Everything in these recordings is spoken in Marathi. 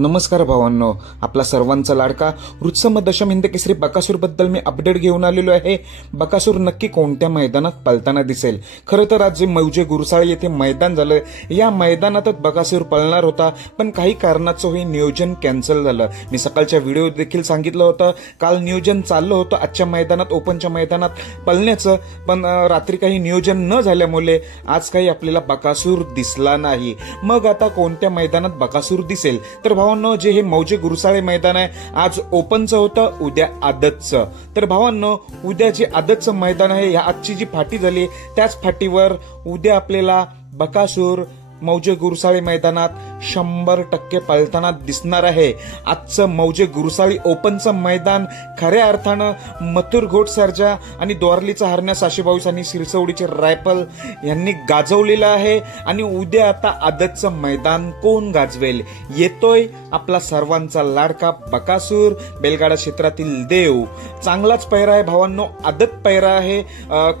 नमस्कार भावांनो, आपला सर्वांचा लाडका वृत्सम दशम हिंद केसरी बकासूर बद्दल मी अपडेट घेऊन आलेलो आहे। बकासूर नक्की कोणत्या मैदानात पळताना दिसेल? खरं तर आज जे मौजे गुरसाळे येथे मैदान झालं, या मैदानातच बकासूर पळणार होता, पण काही कारणाचं हे नियोजन कॅन्सल झालं। मी सकाळच्या व्हिडिओ देखील सांगितलं होतं, काल नियोजन चाललं होतं आजच्या मैदानात ओपनच्या मैदानात पळण्याचं, पण रात्री काही नियोजन न झाल्यामुळे आज काही आपल्याला बकासूर दिसला नाही। मग आता कोणत्या मैदानात बकासूर दिसेल? तर भावांनो, जे हे मौजे गुरसाळे मैदान आहे, आज ओपनचं होतं, उद्या आदतचं। तर भावांनो, उद्या जे आदतचं मैदान आहे, या आजची जी फाटी झाली त्याच फाटीवर उद्या आपल्याला बकासूर मौजे गुरसाळे मैदानात 100% पळताना दिसणार आहे। आजचं मौजे गुरसाळी ओपनचं मैदान खऱ्या अर्थानं मथुर घोट सर्जा आणि द्वारलीचा हरण्या 622 आणि सिरसवडीचे रायफल यांनी गाजवलेलं आहे। आणि उद्या आता आदतचं मैदान कोण गाजवेल? येतोय आपला सर्वांचा लाडका बकासूर, बेलगाडा क्षेत्रातील देव। चांगलाच पैरा आहे भावांनो, आदत पैरा आहे।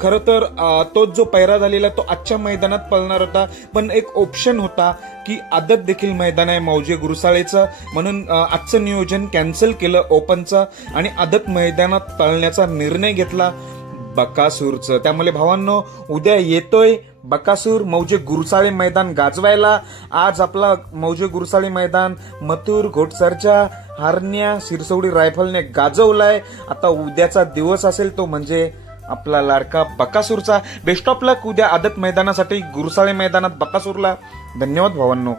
खरं तर तोच जो पैरा झालेला तो आजच्या मैदानात पळणार होता, पण एक ऑप्शन होता की आदत देखील मैदान आहे मौजे गुरसाळेचं, म्हणून आजचं नियोजन कॅन्सल केलं ओपनचं आणि आदत मैदानात पळण्याचा निर्णय घेतला बकासूरचं। त्यामुळे भावांनो, उद्या येतोय बकासूर मौजे गुरसाळे मैदान गाजवायला। आज आपला मौजे गुरसाळे मैदान मथुर घोटसरच्या हरण्या सिरसवडी रायफलने गाजवलाय। आता उद्याचा दिवस असेल तो म्हणजे आपला लाडका बकासूरचा। बेस्ट ऑफ लक उद्या आदत मैदानासाठी गुरसाळे मैदानात बकासूरला। धन्यवाद भावांनो।